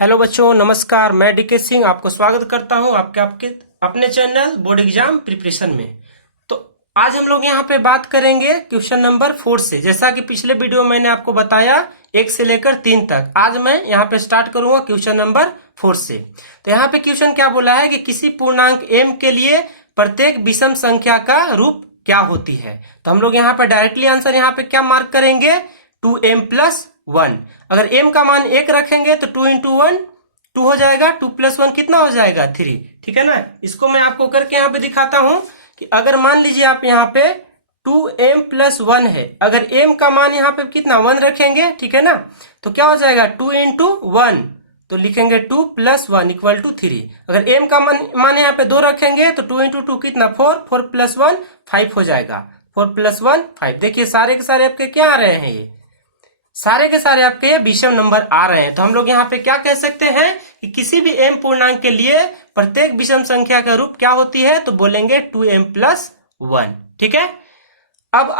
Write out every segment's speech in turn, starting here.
Hello बच्चों, नमस्कार। मैं डीके सिंह आपको स्वागत करता हूं आपके अपने चैनल बोर्ड एग्जाम प्रिपरेशन में। तो आज हम लोग यहां पे बात करेंगे क्वेश्चन नंबर 4 से। जैसा कि पिछले वीडियो मैंने आपको बताया 1 से लेकर 3 तक, आज मैं यहां पे स्टार्ट करूंगा क्वेश्चन नंबर 4 से। तो यहाँ पे क्वेश्चन क्या बोला है कि किसी पूर्णांक m के लिए प्रत्येक विषम संख्या का रूप क्या होती है। तो हम लोग यहाँ पे डायरेक्टली आंसर यहाँ पे क्या मार्क करेंगे, 2m+1। अगर m का मान 1 रखेंगे तो 2 इंटू 1 2 हो जाएगा, 2 + 1 कितना हो जाएगा, 3। ठीक है ना। इसको मैं आपको करके यहाँ पे दिखाता हूं कि अगर मान लीजिए आप यहाँ पे 2m+1 है, अगर m का मान यहाँ पे कितना 1 रखेंगे, ठीक है ना, तो क्या हो जाएगा 2 इंटू 1, तो लिखेंगे 2 + 1 = 3। अगर m का मान यहाँ पे 2 रखेंगे तो 2 इंटू 2 कितना 4, 4 + 1 5 हो जाएगा, 4 + 1 5। देखिए सारे के सारे आपके क्या आ रहे हैं, ये सारे के सारे आपके ये विषम नंबर आ रहे हैं। तो हम लोग यहाँ पे क्या कह सकते हैं कि किसी भी m पूर्णांक के लिए प्रत्येक विषम संख्या का रूप क्या होती है, तो बोलेंगे 2m+1। ठीक है। अब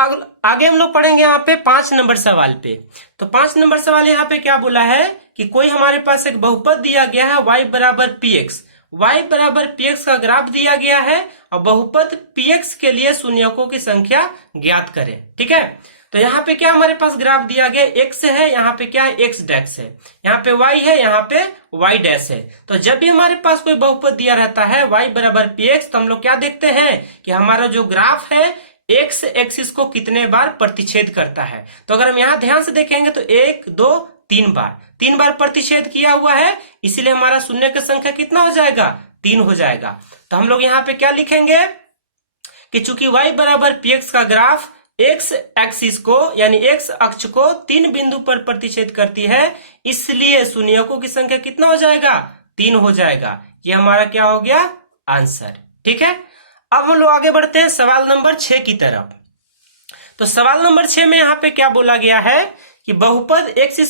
आगे हम लोग पढ़ेंगे यहाँ पे 5 नंबर सवाल पे। तो 5 नंबर सवाल यहाँ पे क्या बोला है कि कोई हमारे पास एक बहुपद दिया गया है y = px, y = px का ग्राफ दिया गया है और बहुपद px के लिए शून्यकों की संख्या ज्ञात करें। ठीक है। तो यहाँ पे क्या हमारे पास ग्राफ दिया गया, x है, यहाँ पे क्या है x डैश है, यहाँ पे y है, यहाँ पे y डैश है। तो जब भी हमारे पास कोई बहुपद दिया रहता है y = px, तो हम लोग क्या देखते हैं कि हमारा जो ग्राफ है x एक्सिस को कितने बार प्रतिच्छेद करता है। तो अगर हम यहाँ ध्यान से देखेंगे तो 1 2 3 बार प्रतिच्छेद किया हुआ है, इसीलिए हमारा शून्य की संख्या कितना हो जाएगा, 3 हो जाएगा। तो हम लोग यहाँ पे क्या लिखेंगे कि चूंकि y = px का ग्राफ x एक्सिस को यानी x अक्ष को 3 बिंदु पर प्रतिच्छेद करती है, इसलिए शून्यकों की संख्या कितना हो जाएगा, 3 हो जाएगा। ये हमारा क्या हो गया, आंसर। ठीक है। अब हम लोग आगे बढ़ते हैं सवाल नंबर 6 की तरफ। तो सवाल नंबर 6 में यहाँ पे क्या बोला गया है कि बहुपद x²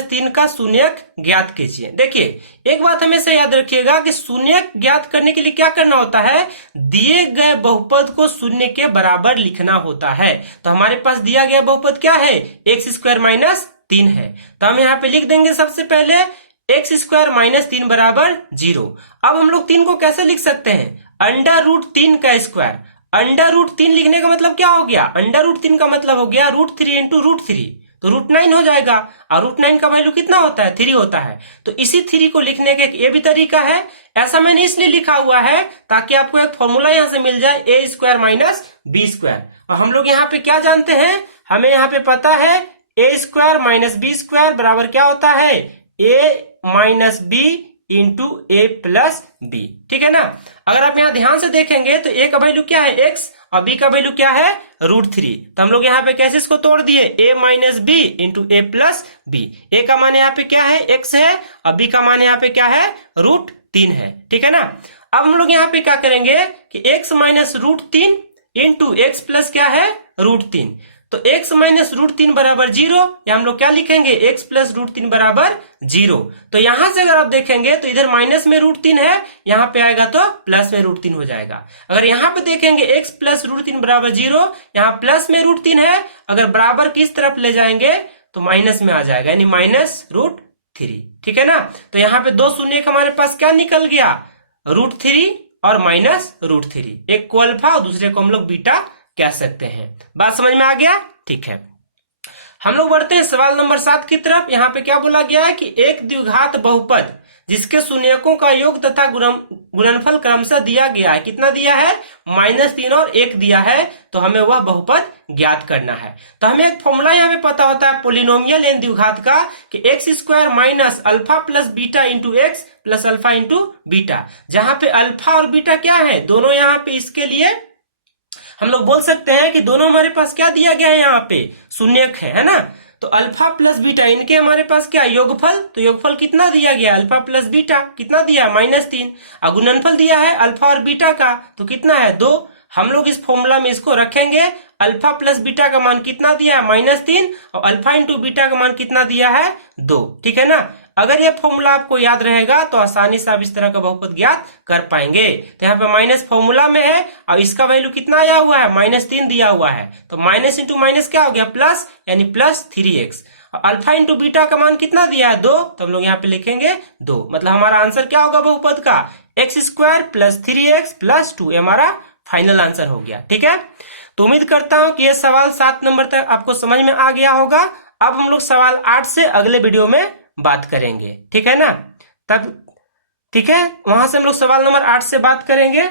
- 3 का शून्यक ज्ञात कीजिए। देखिए एक बात हमेशा याद रखिएगा कि शून्यक ज्ञात करने के लिए क्या करना होता है, दिए गए बहुपद को शून्य के बराबर लिखना होता है। तो हमारे पास दिया गया बहुपद क्या है, x² - 3 है। तो हम यहाँ पे लिख देंगे सबसे पहले x² - 3 = 0। अब हम लोग 3 को कैसे लिख सकते हैं, √3 का स्क्वायर। √3 लिखने का मतलब क्या हो गया, √3 का मतलब हो गया √3 × √3, तो √9 हो जाएगा। और √9 का वैल्यू कितना होता है, 3 होता है। तो इसी 3 को लिखने का ये भी तरीका है। ऐसा मैंने इसलिए लिखा हुआ है ताकि आपको एक फॉर्मूला यहां से मिल जाए, a² - b²। और हम लोग यहाँ पे क्या जानते हैं, हमें यहाँ पे पता है a² - b² बराबर क्या होता है, a - b × a + b। ठीक है ना। अगर आप यहाँ ध्यान से देखेंगे तो a का वैल्यू क्या है, x, और b का वैल्यू क्या है, √3। तो हम लोग यहाँ पे कैसे इसको तोड़ दिए, a - b × a + b। a का मान यहाँ पे क्या है, x है, और b का मान यहाँ पे क्या है, √3 है। ठीक है ना। अब हम लोग यहाँ पे क्या करेंगे कि x - √3 × x + क्या है, √3। तो x - √3 = 0, या हम लोग क्या लिखेंगे, x + √3 = 0। तो यहां से अगर आप देखेंगे तो इधर माइनस में √3 है, यहां पे आएगा तो प्लस में √3 हो जाएगा। अगर यहां पे देखेंगे x + √3 = 0, यहाँ प्लस में √3 है, अगर बराबर किस तरफ ले जाएंगे तो माइनस में आ जाएगा, यानी -√3। ठीक है ना। तो यहाँ पे 2 शून्य हमारे पास क्या निकल गया, √3 और -√3। एक को अल्फा और दूसरे को हम लोग बीटा कह सकते हैं। बात समझ में आ गया। ठीक है। हम लोग बढ़ते हैं सवाल नंबर 7 की तरफ। यहाँ पे क्या बोला गया है कि एक द्विघात बहुपद जिसके शून्यकों का योग तथा गुणनफल क्रमशः दिया गया है, कितना दिया है, -3 और 1 दिया है, तो हमें वह बहुपद ज्ञात करना है। तो हमें एक फॉर्मूला यहाँ पे पता होता है पोलिनोमियल यानी द्विघात का, कि x² - α + β × x + α × बीटा, जहां पे अल्फा और बीटा क्या है, दोनों यहाँ पे इसके लिए हम लोग बोल सकते हैं कि दोनों हमारे पास क्या दिया गया है, यहाँ पे शून्यक है ना। तो अल्फा + बीटा इनके हमारे पास क्या योगफल, तो योगफल कितना दिया गया, अल्फा + बीटा कितना दिया, -3। और गुणनफल दिया है अल्फा और बीटा का, तो कितना है, 2। हम लोग इस फॉर्मूला में इसको रखेंगे, अल्फा + बीटा का मान कितना दिया है, -3, और अल्फा × बीटा का मान कितना दिया है, 2। ठीक है ना। अगर ये फॉर्मूला आपको याद रहेगा तो आसानी से आप इस तरह का बहुपद ज्ञात कर पाएंगे। तो यहाँ पे माइनस फॉर्मूला में है और इसका वैल्यू कितना आया हुआ है, -3 दिया हुआ है, तो माइनस इंटू माइनस क्या हो गया, प्लस, यानी +3x। अल्फा इंटू बीटा का मान कितना दिया है 2, तो हम लोग यहाँ पे लिखेंगे 2। मतलब हमारा आंसर क्या होगा बहुपद का, x² + 3x + 2, हमारा फाइनल आंसर हो गया। ठीक है, तो उम्मीद करता हूं कि यह सवाल 7 नंबर तक आपको समझ में आ गया होगा। अब हम लोग सवाल 8 से अगले वीडियो में बात करेंगे। ठीक है ना, तब ठीक है, वहां से हम लोग सवाल नंबर 8 से बात करेंगे।